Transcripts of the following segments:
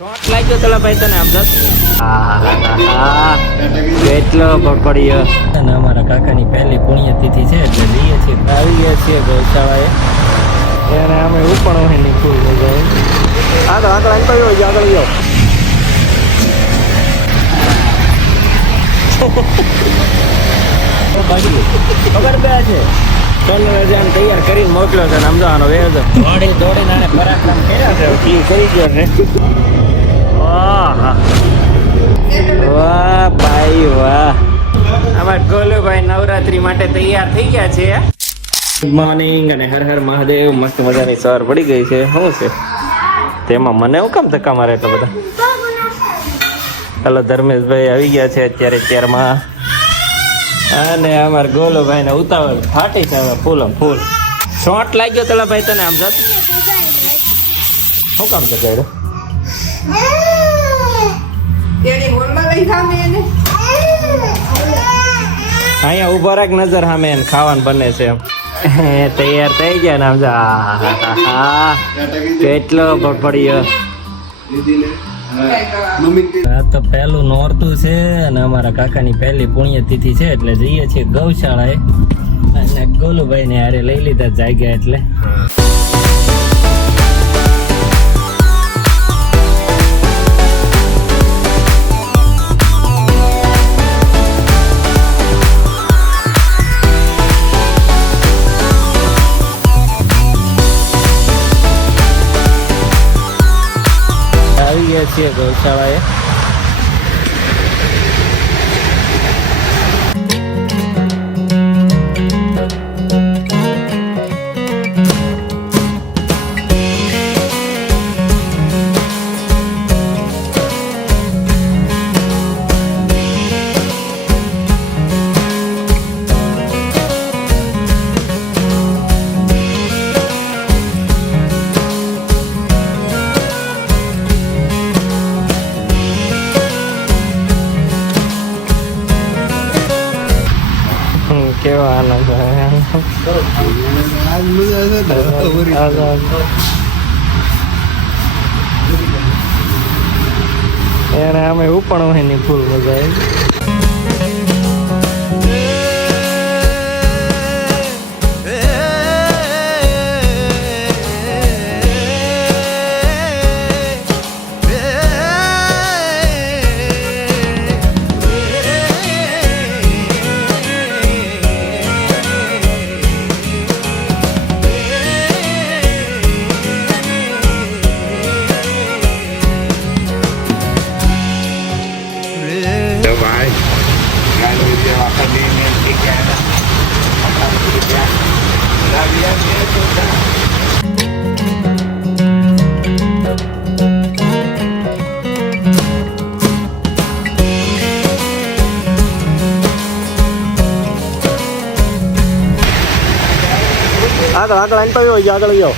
short લાગ્યો તલા ભાઈ તને આમ જસ કેટલો પકડ્યો અને અમારા કાકાની પહેલી પુણ્યતિથિ છે એટલે જઈએ છીએ આવી ગયા છીએ ગૌશાળાએ એને અમે ઉપણ હોય ની ફૂલ મજા આગળ આગળ આગળ આગળ જાઓ ખબર બે છે સોનરાજાને તૈયાર કરીને મોકલ્યો છે સમજાવવાનો વેર દોડી દોડીને આને પરાક્રમ કર્યા છે કરી ગયો છે વાહ ભાઈ વાહ અમાર ગોલુભાઈ નવરાત્રી માટે તૈયાર થઈ ગયા છે ગુડ મોર્નિંગ અને હર હર મહાદેવ મસ્ત મજાની સવાર પડી ગઈ છે શું છે તેમાં મને હું કામ ધક્કા મારે એટલા બધા હલો ધર્મેશભાઈ આવી ગયા છે અત્યારે અત્યારમાં અને અમાર ગોલુભાઈ ને ઉતાવળ ફાટી છે હવે ફૂલ શોર્ટ લાગ્યો તલા ભાઈ તને આમ જત શું કામ છે કર્યો અહીંયા ઉભા રાખ નજર સામે એને ખાવાનું બને છે એમ તૈયાર થઈ ગયા ને આમ કેટલો પડ્યો આ તો પહેલું નોરતું છે અને અમારા કાકાની પહેલી પુણ્યતિથિ છે એટલે જઈએ છીએ ગૌશાળાએ અને ગોલુભાઈ ને હારે લઈ લીધા જાગ્યા એટલે આવી ગયા છીએ ગૌશાળાએ કેવા આનંદ એને અમે ઉપણ હોય ની ફૂલ મજા આવી આગળ આગળ આને તો આગળ જાઓ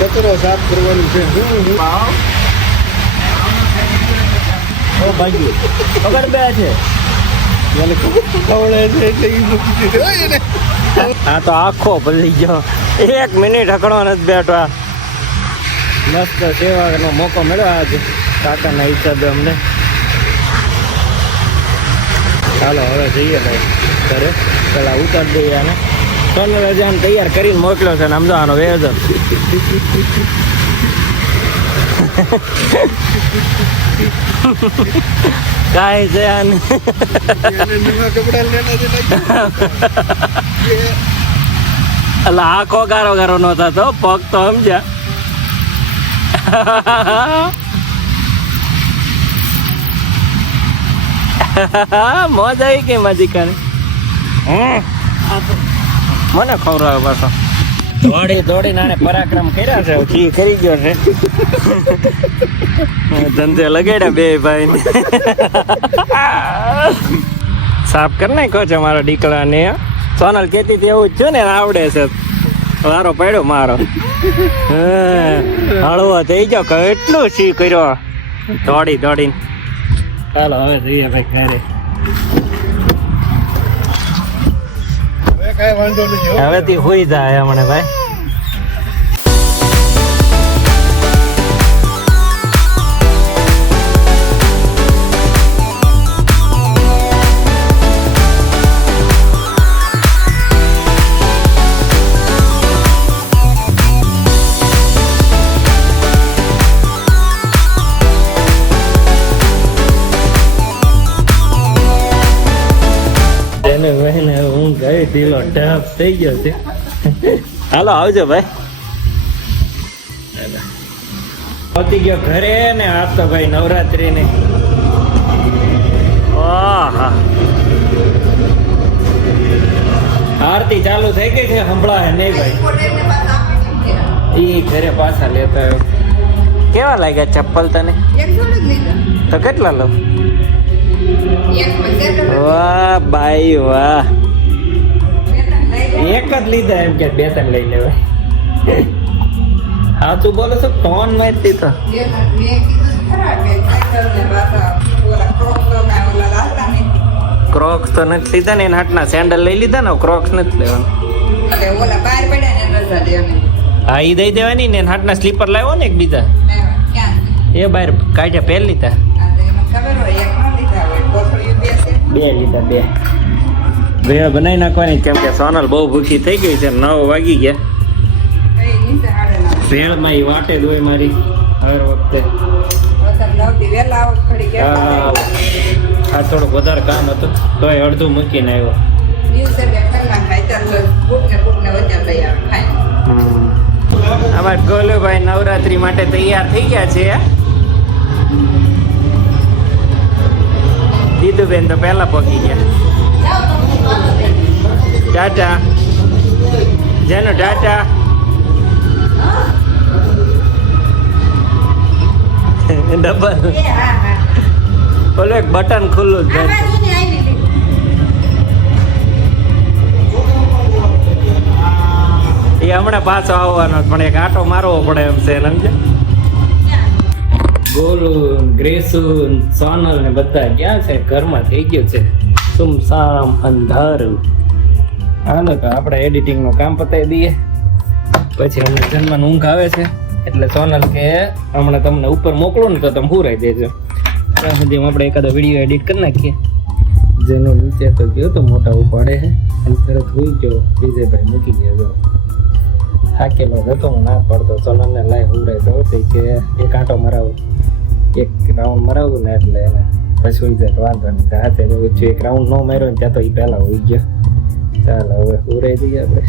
કચરો સાફ કરવાનું છે ઓ ભાઈ ખબર બે છે હા તો આખો ભલી ગયો 1 મિનિટ હકડો નથી બેઠો મસ્ત સેવાનો મોકો મળ્યો આજે કાકાના હિસાબે અમને ચાલો હવે જઈએ ભાઈ ઘરે પેલા ઉતારી દઈએ આને સોનલ હજાન તૈયાર કરીને મોકલ્યો છે ને સમજો આનો વેજ કાંઈ છે આને એટલે આખો ગારો ગારો નો થતો પગ તો સમજ્યા મોજ આવી કે માજીકાને મને ખવડાવે પાછો દોડી દોડીને આને પરાક્રમ કર્યા છે જી કરી ગયો છે ધંધે લગાડ્યા બે ભાઈ સાફ કરી નાખ્યો છે મારો દીકરાને સોનલ કેતી હતી એવું જ છે ને આવડે છે વારો પડ્યો મારો હળવો થઈ ગયો કેટલું સી કર્યો દોડી દોડીને ચાલો હવે જઈએ ભાઈ ઘરે હવે થી હોઈ જાય હમણે ભાઈ હું ગઈ ઢીલો ઢપ થઈ ગયો છે હાલો આવજો ભાઈ પહોંચી ગયો ઘરે ને આજ તો ભાઈ નવરાત્રી ને આરતી ચાલુ થઈ ગઈ છે સંભળાય નહીં ભાઈ ઈ ઘરે પાછા લેતા આવ્યો કેવા લાગ્યા ચપ્પલ તને તો કેટલા લો વાહ ભાઈ વાહ એક જ લીધા એમ કે બે ત્રણ લઈ લેવાય હા તું બોલો છો ટોન મારતી તો ક્રોક્સ તો નથી લીધા ને એના હાટના સેન્ડલ લઈ લીધા ને ક્રોક્સ નથી લેવાના હા ઈ દઈ દેવાની ને હાટના સ્લીપર લાવ્યો ને એક બીજા એ બહાર કાઢ્યા પહેર લીધા બે લીધા બે ભેળ બનાવી નાખવાની કેમ કે સોનલ બહુ ભૂખી થઈ ગઈ છે 9 વાગી ગયા ભેળમાં ઈ વાટે જ હોય મારી હર વખતે આ થોડુંક વધારે કામ હતું તોય અડધું મૂકીને આવ્યો અમાર ગોલુભાઈ નવરાત્રી માટે તૈયાર થઈ ગયા છે દીદુબેન તો પહેલા પહોંચી ગયા ટાટા જેનો ટાટા ડબલ બોલો એક બટન ખુલ્લું જ એ હમણાં પાછો આવવાનો પણ એક આટો મારવો પડે એમ છે સમજે ગોલુ ગ્રેસુ સોનલ ને બધા ક્યાં છે ઘરમાં થઈ ગયું છે સુમસામ અંધારું હાલો તો આપણે એડિટિંગ નું કામ પતાવી દઈએ પછી અમને જન્મમાં ઊંઘ આવે છે એટલે સોનલ કે હમણાં તમને ઉપર મોકલું ને તો તમે હુરાઈ દેજો ત્યાં સુધી આપણે એકાદો વિડીયો એડિટ કરી નાખીએ જેનો નીચે તો ગયો તો મોટા ઉપાડે છે અને તરત હોઈ ગયો વિજયભાઈ મૂકી ગયો થાકેલો હતો હું ના પડતો સોનલને લાઈ હુરાઈ દો કે એક આંટો મરાવું એક રાઉન્ડ મરાવું ને એટલે એને પછી હોઈ જાય વાંધો નહીં હાથે એક રાઉન્ડ ન માર્યો ને ત્યાં તો એ પહેલા હોઈ ગયો ચાલો હવે હુરાઈ દઈએ આપણે